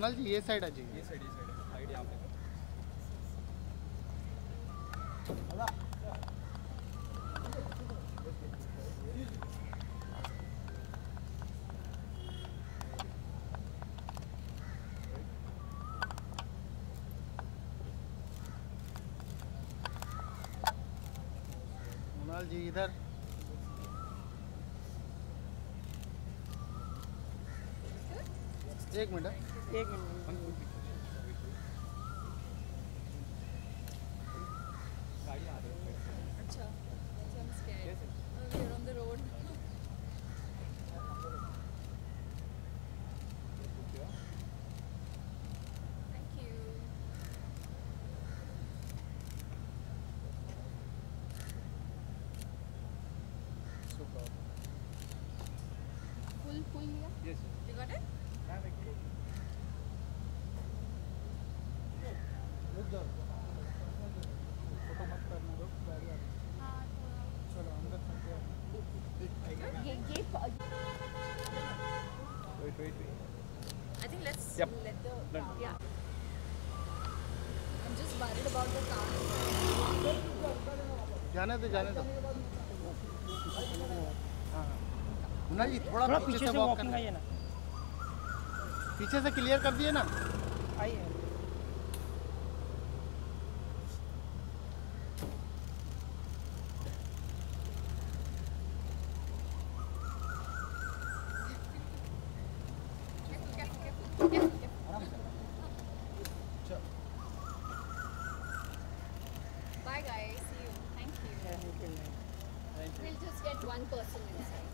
कुणाल जी ये साइड आ जाइए। ये साइड साइड यहाँ पे। कुणाल जी इधर। एक मिनट। गाड़ी आ रही है। अच्छा, so I'm scared. We are on the road. Thank you. Full लिया? Yes. You got it? रुक जाओ, फोटो मत करना, रुक गाड़ी आ रही है। हाँ थोड़ा। चलो अंदर चलते हैं। ये Wait. I think let's Yep. let the Done. yeah. I'm just worried about the car. जाने दो। हाँ कुणाल जी थोड़ा पीछे से वॉक करना। आइए ना, पीछे से क्लियर कर दिए ना। आइए। Careful. Bye guys. See you. Thank you. We'll just get one person inside.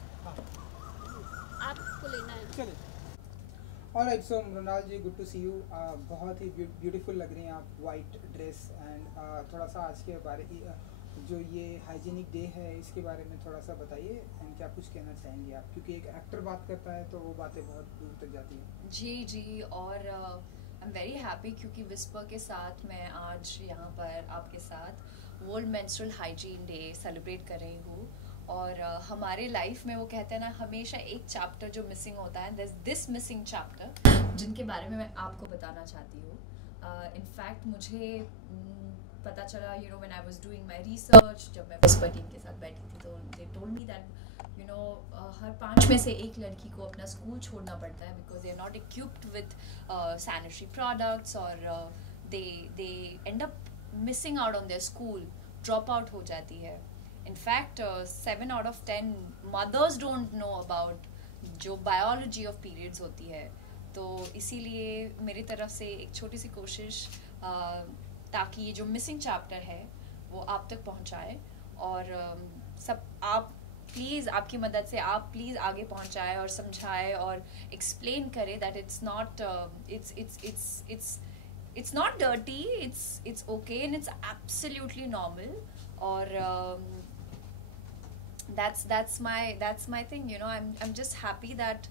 आपको लेना है? चलिए। Alright, so Mrinal ji, good to see you. बहुत ही ब्यूटीफुल लग रही हैं आप, वाइट ड्रेस एंड थोड़ा सा आज के बारे जो ये हाइजीनिक डे है इसके बारे में थोड़ा सा बताइए एंड क्या कुछ कहना चाहेंगे आप, क्योंकि एक एक्टर बात करता है तो वो बातें बहुत दूर तक जाती हैं। जी और आई एम वेरी हैप्पी क्योंकि विस्पर के साथ मैं आज यहाँ पर आपके साथ world menstrual hygiene day celebrate कर रही हूँ। और हमारे लाइफ में वो कहते हैं ना, हमेशा एक चैप्टर जो मिसिंग होता है, दिस मिसिंग चैप्टर, जिनके बारे में मैं आपको बताना चाहती हूँ। इनफैक्ट मुझे पता चला, you know, when I was doing my research, जब मैं विस्पर टीम के साथ बैठी थी, तो they told me that you know हर 5 में से एक लड़की को अपना स्कूल छोड़ना पड़ता है because they are not equipped with sanitary products, और they end up missing out on their school, drop out हो जाती है। In fact 7 out of 10 mothers don't know about जो बायोलॉजी ऑफ पीरियड्स होती है। तो इसीलिए मेरी तरफ से एक छोटी सी कोशिश ताकि ये जो मिसिंग चैप्टर है वो आप तक पहुंचाए, और सब आप प्लीज़, आपकी मदद से आप प्लीज़ आगे पहुंचाए और समझाए और एक्सप्लेन करें that it's not it's not dirty, it's okay and it's absolutely normal. Or that's my thing, you know. I'm just happy that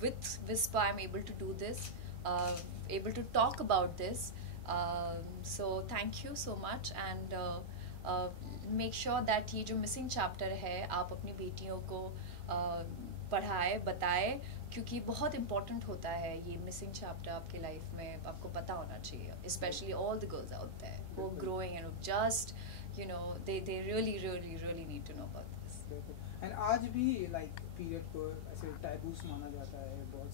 with Vispa I'm able to do this, able to talk about this. So thank you so much, and make sure that ये जो missing chapter है आप अपनी बेटियों को पढ़ाए, बताए, क्योंकि बहुत इम्पोर्टेंट होता है ये मिसिंग चैप्टर आपके लाइफ में, आपको पता होना चाहिए, specially all the girls out there who are growing and just you know they really need to know about this. And आज भी लाइक पीरियड को ऐसे टैबूस माना जाता है बहुत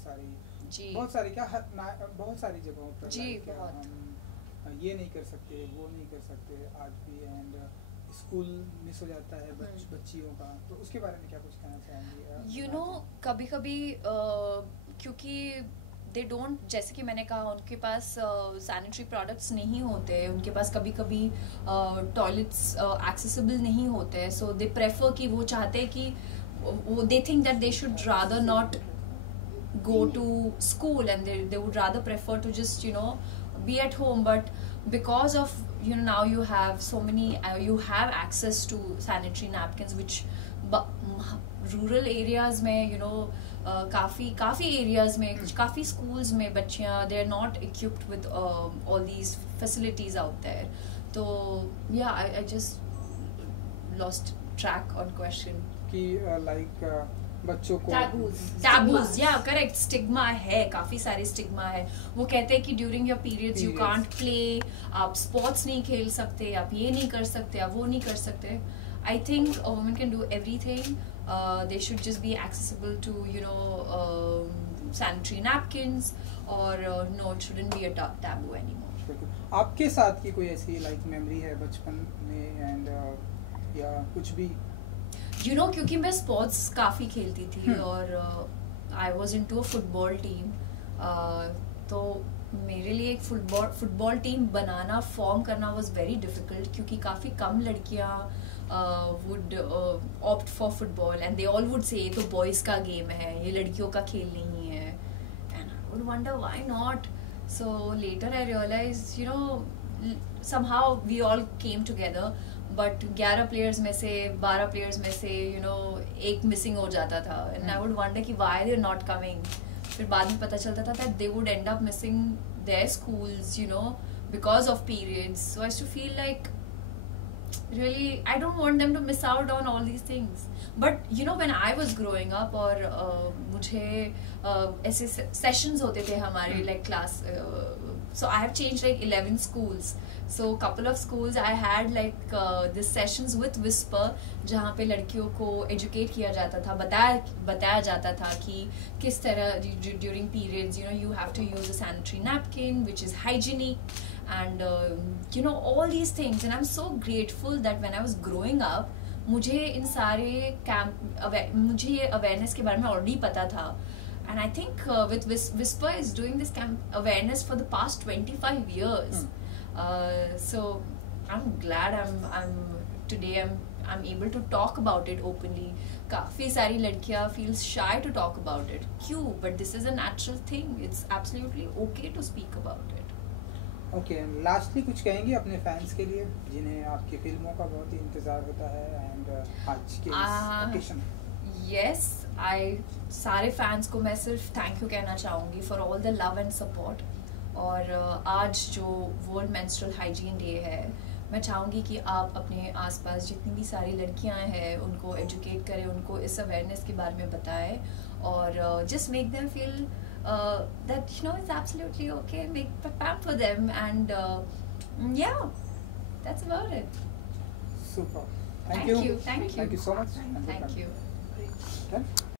सारी जगहों पर। जी, like, बहुत। हम ये नहीं कर सकते, वो नहीं कर सकते आज भी, एंड स्कूल मिस हो जाता है बच्चियों का, तो उसके बारे में क्या कुछ कहना चाहेंगे? यू नो कभी कभी क्योंकि दे डोंट, जैसे कि मैंने कहा, उनके पास सैनिटरी प्रोडक्ट्स नहीं होते, उनके पास कभी कभी टॉयलेट्स एक्सेसिबल नहीं होते, सो दे प्रेफर कि वो चाहते हैं कि वो they think that they should rather not go to school, and they would rather prefer to just, you know, be at home. But because of, you know, now you have so many you have access to sanitary napkins, which rural areas में, you know, काफ़ी areas में, काफ़ी schools में बच्चियाँ, they are not equipped with all these facilities out there. तो yeah, I just lost track on question. कि like बच्चों को टैबूज या करेक्ट स्टिग्मा है, काफी सारे स्टिग्मा है। वो कहते हैं कि during your periods you can't play, आप स्पोर्ट्स नहीं खेल सकते, आप ये नहीं कर सकते, आप वो नहीं कर सकते। I think a woman can do everything, they should just be accessible to sanitary napkins, और no it shouldn't be a taboo anymore. आपके साथ की कोई ऐसी लाइक मेमोरी है बचपन में एंड या कुछ भी? क्योंकि मैं स्पोर्ट्स काफ़ी खेलती थी और I was into a football team, तो मेरे लिए एक फुटबॉल टीम बनाना, फॉर्म करना वॉज वेरी डिफिकल्ट, क्योंकि काफ़ी कम लड़कियाँ would opt for football and they all would say ये तो बॉयज़ का गेम है, ये लड़कियों का खेल नहीं है, and I would wonder why not. So later I realize somehow we all came together, but 11 players में से 12 प्लेयर्स में से एक मिसिंग हो जाता था, एंड आई वुड वंडर कि why they are not coming. फिर बाद में पता चलता था that they would end up missing their schools because of periods. So I used to feel like really I don't want them to miss out on all these things, but when I was growing up, और मुझे ऐसे sessions होते थे हमारे like class, so I have changed like 11 schools, so couple of schools I had like this sessions with Whisper, जहाँ पे लड़कियों को educate किया जाता था, बताया जाता था कि किस तरह during periods you have to use a sanitary napkin which is hygienic, and all these things, and I'm so grateful that when I was growing up मुझे इन सारे मुझे ये awareness के बारे में already पता था, and I think with Whisper is doing this awareness for the past 25 years. So I'm glad I'm able to talk about it openly. काफी सारी लड़कियां feel shy to talk about it. क्यों? But this is a natural thing. It's absolutely okay to speak about it. Okay, lastly कुछ कहेंगे अपने fans के लिए जिन्हें आपकी फिल्मों का बहुत ही इंतजार होता है एंड आज के ओकेशन? यस, सारे फैंस को मैं सिर्फ थैंक यू कहना चाहूँगी for all the love and support. और आज जो वर्ल्ड मेंस्ट्रुअल हाइजीन डे है, मैं चाहूँगी कि आप अपने आसपास जितनी भी सारी लड़कियाँ हैं उनको एजुकेट करें, उनको इस अवेयरनेस के बारे में बताएं, और just make them feel that it's absolutely okay, pamper them, and yeah, that's about it. Super. Thank you Thank you so much. Thank you. Okay.